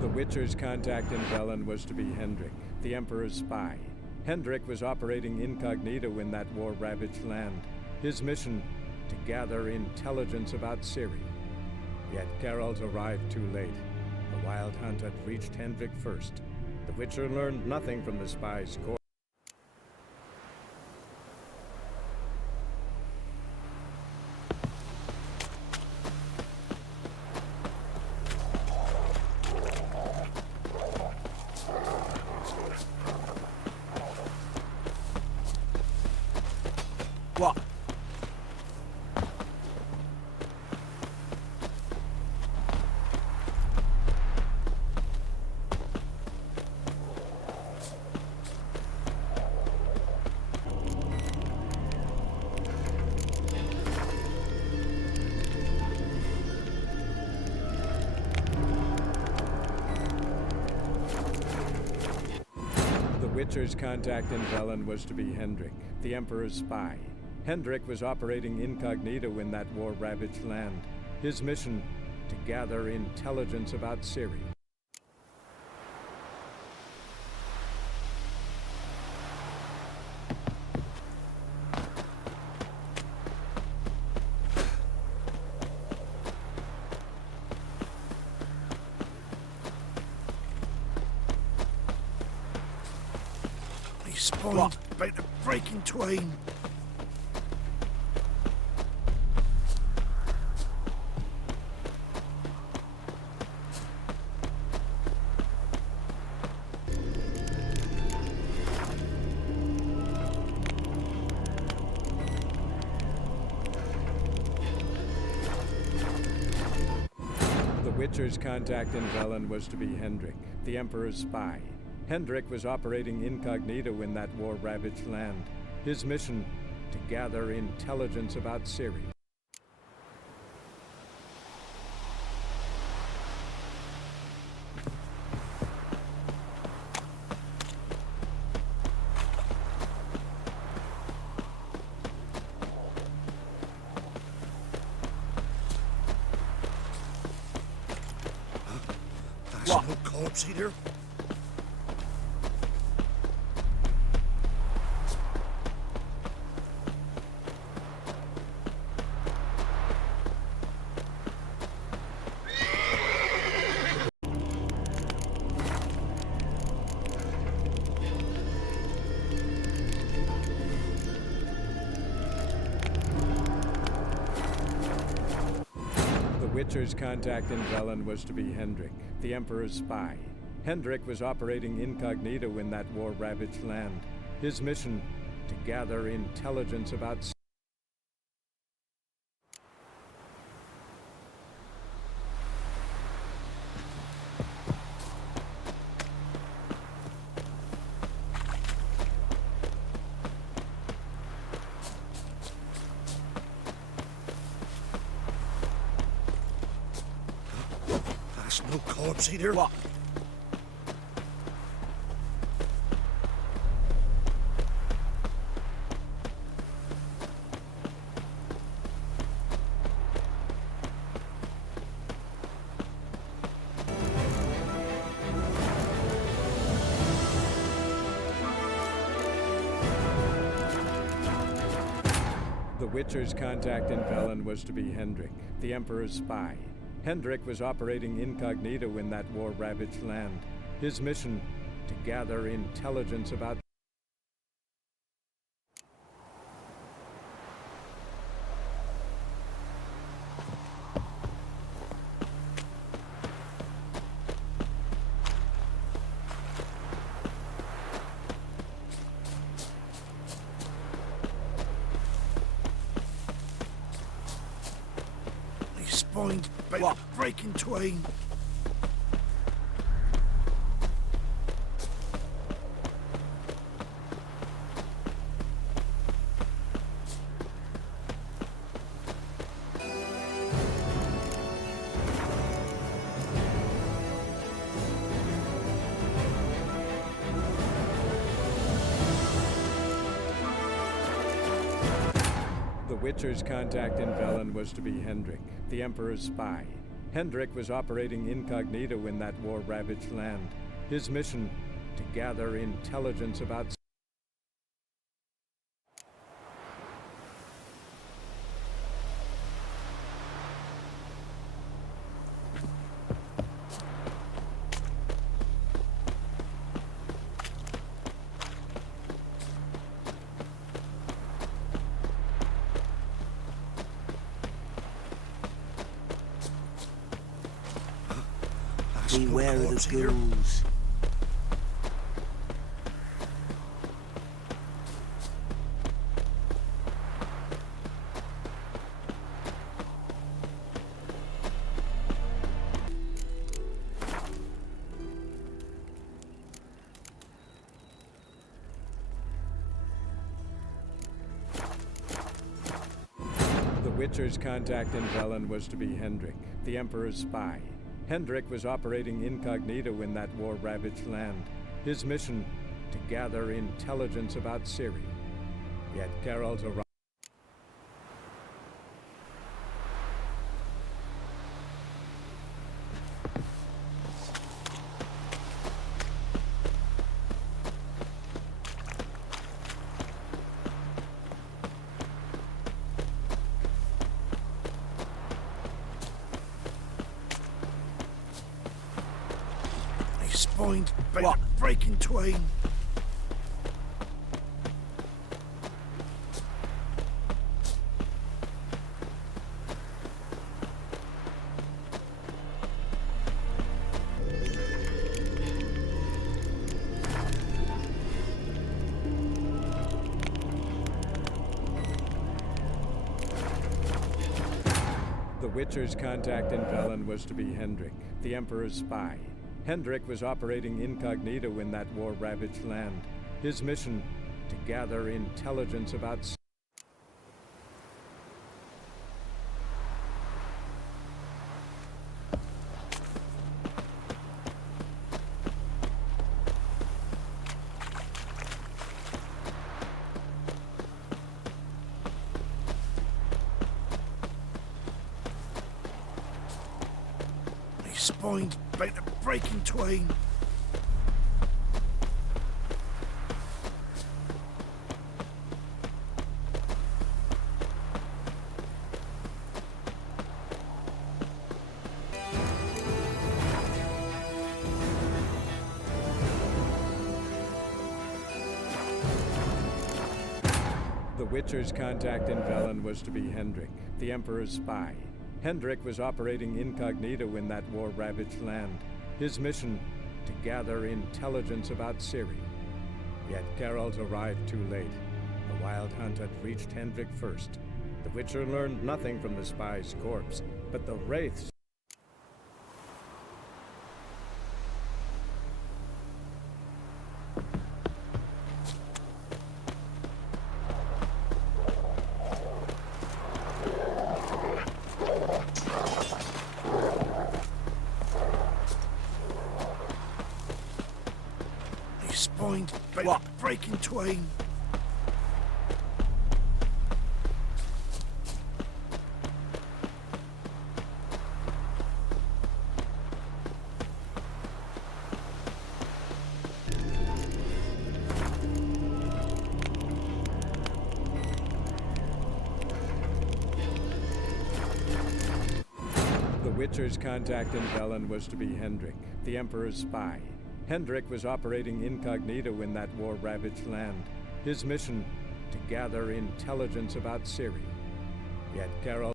The Witcher's contact in Velen was to be Hendrik, the Emperor's spy. Hendrik was operating incognito in that war-ravaged land. His mission, to gather intelligence about Ciri. Yet Geralt arrived too late. The Wild Hunt had reached Hendrik first. The Witcher learned nothing from the spy's course. What? The Witcher's contact in Velen was to be Hendrik, the Emperor's spy. Hendrik was operating incognito in that war-ravaged land. His mission, to gather intelligence about Ciri. He's spoiled about to break in twain. The Witcher's contact in Velen was to be Hendrik, the Emperor's spy. Hendrik was operating incognito in that war-ravaged land. His mission, to gather intelligence about Ciri. That's no corpse either. The Witcher's contact in Velen was to be Hendrik, the Emperor's spy. Hendrik was operating incognito in that war-ravaged land. His mission, to gather intelligence about Ciri. That's no corpse either. What? The Witcher's contact in Velen was to be Hendrik, the Emperor's spy. Hendrik was operating incognito in that war-ravaged land. His mission, to gather intelligence about He's spoiled about What? to break in twain. The Witcher's contact in Velen was to be Hendrik, the Emperor's spy. Hendrik was operating incognito in that war-ravaged land. His mission, to gather intelligence about beware of the ghouls. The Witcher's contact in Velen was to be Hendrik, the Emperor's spy. Hendrik was operating incognito in that war-ravaged land. His mission, to gather intelligence about Ciri. Yet Geralt arrived. Spined by the breaking twain. The Witcher's contact in Velen was to be Hendrik, the Emperor's spy. Hendrik was operating incognito in that war-ravaged land. His mission, to gather intelligence about Spined by the breaking twain. The Witcher's contact in Velen was to be Hendrik, the Emperor's spy. Hendrik was operating incognito in that war-ravaged land. His mission, to gather intelligence about Ciri. Yet Geralt arrived too late. The Wild Hunt had reached Hendrik first. The Witcher learned nothing from the spy's corpse, but the wraiths. Spined by the breaking twain. The Witcher's contact in Velen was to be Hendrik, the Emperor's spy. Hendrik was operating incognito in that war-ravaged land. His mission, to gather intelligence about Ciri. Yet Geralt.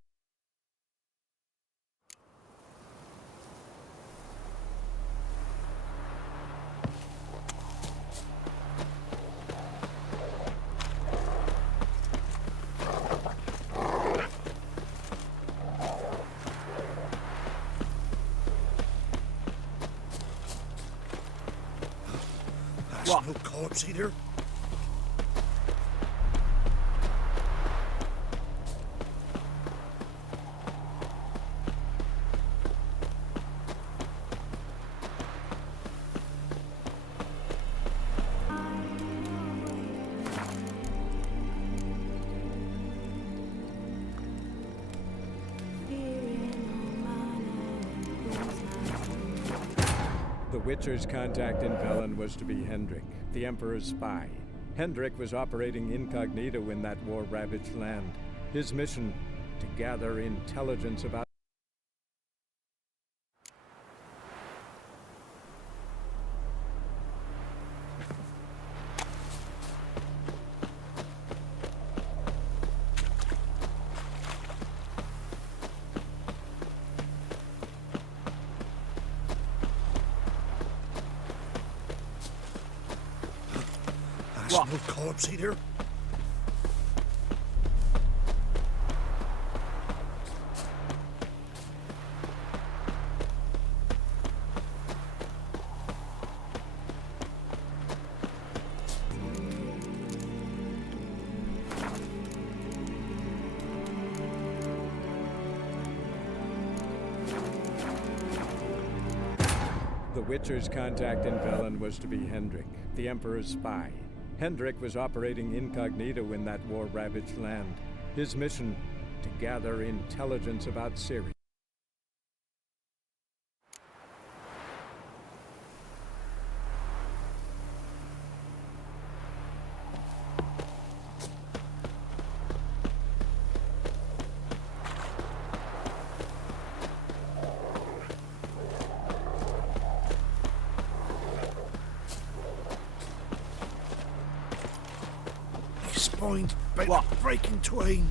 No collapse either. The Witcher's contact in Velen was to be Hendrik, the Emperor's spy. Hendrik was operating incognito in that war-ravaged land. His mission, to gather intelligence about... That's no corpse either. The Witcher's contact in Velen was to be Hendrik, the Emperor's spy. Hendrik was operating incognito in that war-ravaged land. His mission, to gather intelligence about Syria. Spine by the breaking twain.